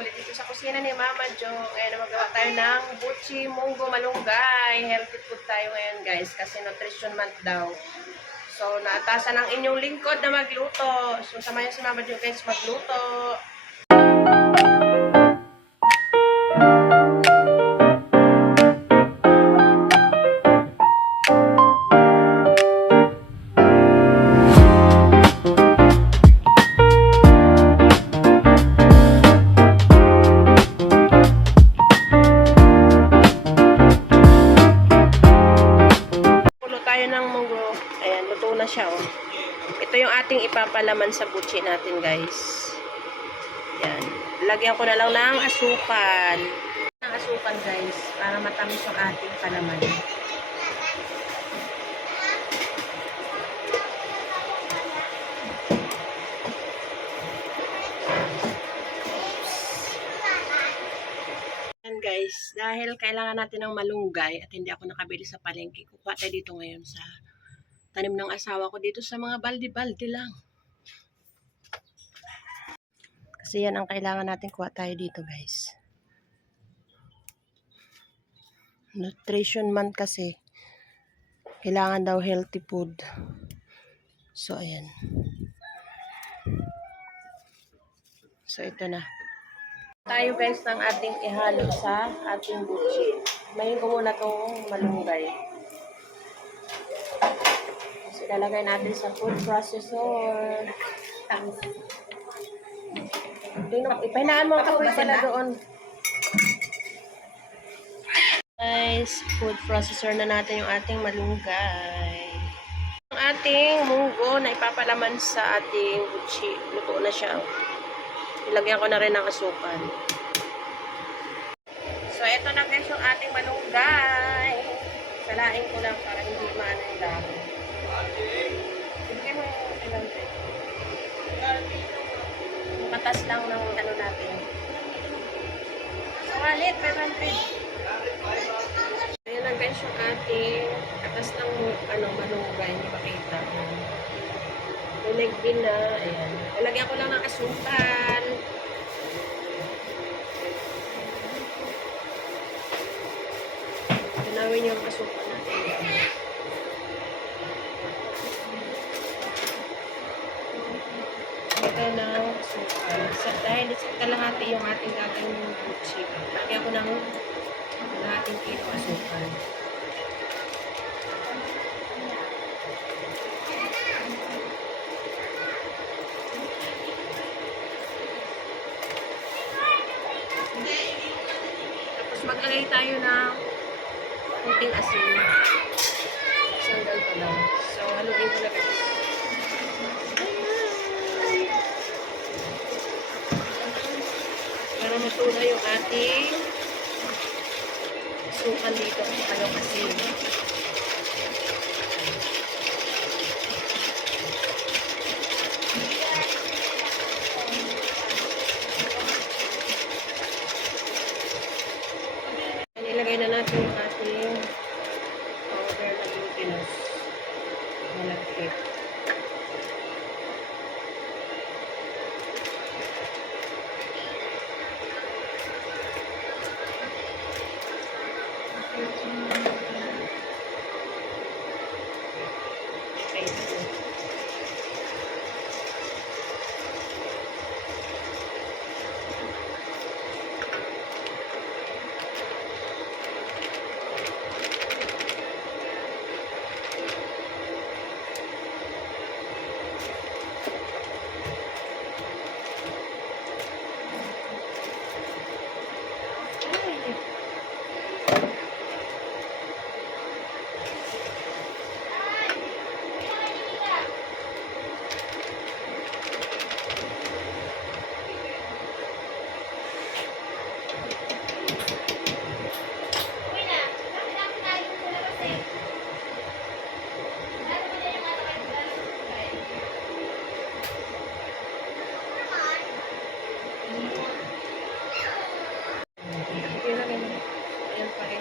muli dito sa kusina ni Mama Jo. Ngayon magawa tayo ng buchi, munggo, malunggay. Healthy food tayo ngayon guys kasi nutrition month daw. So naatasan ang inyong lingkod na magluto. So samayan si Mama Jo guys magluto. Na siya, oh. Ito yung ating ipapalaman sa buchi natin, guys. Yan. Lagyan ko na lang ng asukal. Ng asukal, guys, para matamis yung ating palaman. Yan, guys. Dahil kailangan natin ng malunggay at hindi ako nakabili sa palengke, kukuha tayo dito ngayon sa tanim ng asawa ko dito sa mga balde-balde lang. Kasi yan ang kailangan natin kuha tayo dito, guys. Nutrition month kasi. Kailangan daw healthy food. So, ayan. So, ito na. Tayo, guys, ng ating ihalo sa ating buchi. Mahin ko muna itong malunggay. Ilalagay natin sa food processor. Ipahinaan mo ang kapoy pala doon. Guys, food processor na natin yung ating malunggay. Ang ating munggo na ipapalaman sa ating buchi. Luto na siya. Ilagyan ko na rin ng asukal. So, ito na guys yung ating malunggay. Salain ko lang para hindi maano yung dami. Ibigay mo yung ilang tayo. Matas lang ng ano natin. Sumalit, 500. Ayan lang guys yung ating katas ng ano, malunggay. Hindi makita. Luneg na. Ayan. Lalagyan ko lang ng asukal. Tunawin yung asukal natin. Ito ng asukal. Dahil isang kalahati yung ating gagawin buchi. Lagyan ko ng kalahating kilo asukal. Tapos maglagay tayo ng kunting asin. Sandal pa lang. So, haluin ko na guys. Para matuna yung ating asukal dito sa kalong asin. Ilagay na natin yung ating powder na glutinous. Malagkit.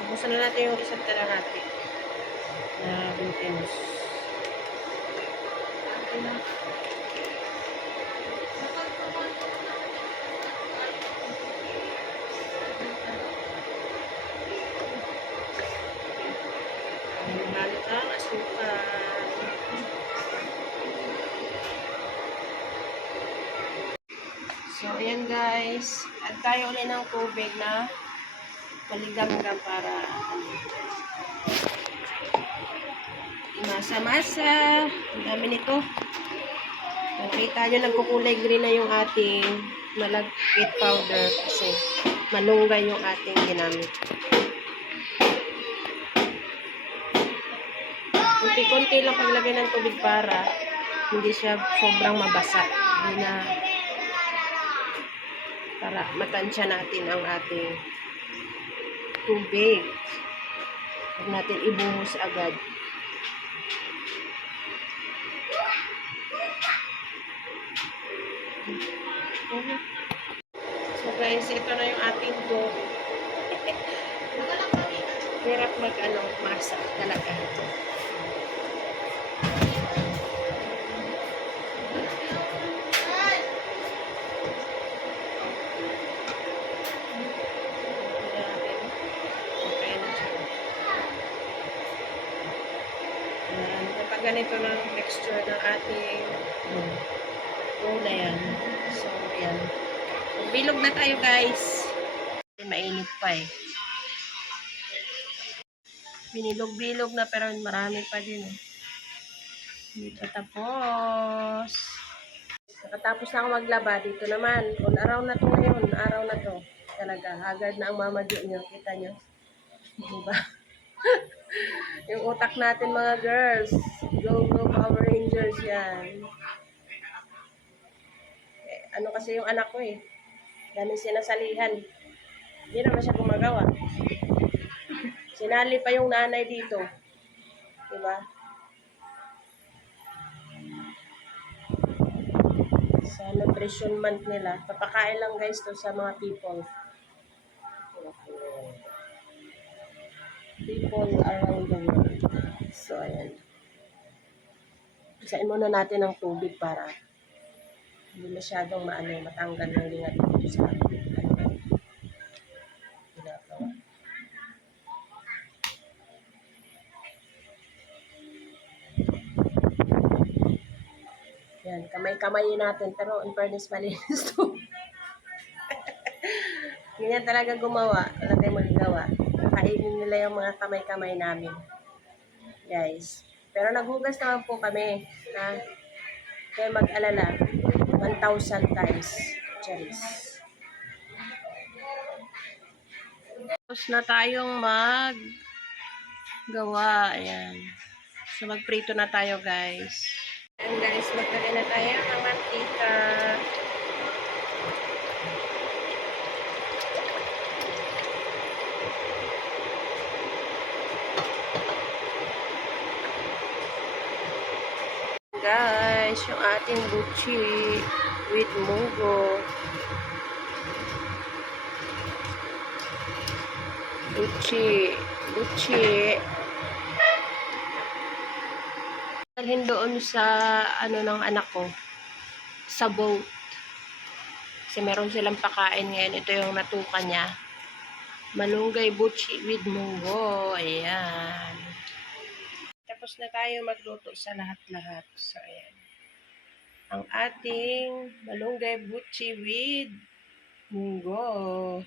Buksan na natin yung isang kalahati na glutinous. guys. Add tayo ulit ng tubig na maligam-gam para masa-masa. Ang dami nito. Nakita nyo, nagkukulay green na yung ating malagkit powder kasi malunggay yung ating ginamit. Kunti-kunti lang paglagay ng tubig para hindi siya sobrang mabasa. Hindi na para matansya natin ang ating tubig. Huwag natin ibuhos agad. So guys, ito na yung ating dough. Hirap masa talaga. Kapag ganito ng texture ng ating dough na yan. So, yan. Bilog na tayo guys. Mainit pa eh. Binilog-bilog na pero marami pa din eh. Hindi pa tapos. Nakatapos na ako maglaba. Dito naman. On araw na to ngayon. Araw na to. Talaga. Hagad na ang mamadyo nyo. Kita nyo. Diba? Yung utak natin mga girls. Go, go, Power Rangers yan. Eh, ano kasi yung anak ko eh. Daming sinasalihan. Hindi naman siya gumagawa. Sinali pa yung nanay dito. Diba? Sa nutrition month nila. Papakain lang guys to sa mga people. People around the world. So, ayan. Isain muna natin ang tubig para hindi masyadong matanggal ng linga dito sa ginagawa. Yan, kamay-kamayin natin. Pero in fairness, malinis to. Ganyan talaga gumawa. Wala tayong magagawa. Kainin nila yung mga kamay-kamay namin. Guys. Pero naghugas naman po kami na kaya mag-alala 1,000 times. Cherries. Tapos na tayong maggawa. Ayan. So magprito na tayo guys. Ayan guys, magkagay na tayo ng mantika. Guys, yung ating buchi with munggo. Buchi. Dalhin doon sa ng anak ko sa boat. Kasi meron silang pakain ngayon. Ito yung natukan niya. Malunggay buchi with munggo. Ayan. Tapos na tayo magluto sa lahat-lahat. So, ayan. Ang ating malunggay buchi with munggo.